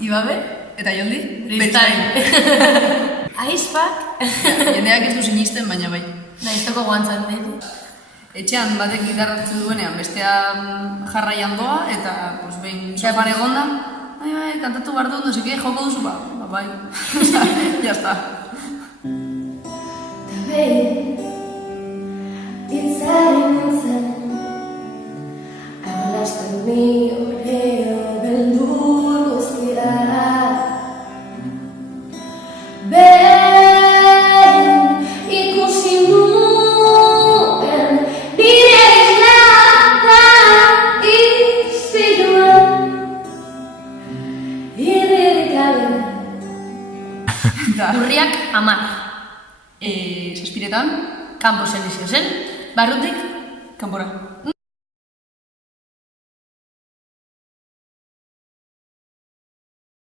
Ibabe, eta Joldi, Freestyle. Aizpak. Jendeak ez du sinisten, baina bai. Naiztoko guantzan ditu. Etxean batek gitarratzen duenean, bestea jarraian doa, eta behin sopan egonda, bai, kantatu behar dut, no seke, joko duzu, bai. Jazta. Ta behin, itzaren nintzen, arrasten ni horreo beldur guztira. Behin, ikusi nuen, nire islata izpiluen, irririk gabe. Urriak 10. Zazpiretan, Kanpo selizio zen, barrutik kanpora.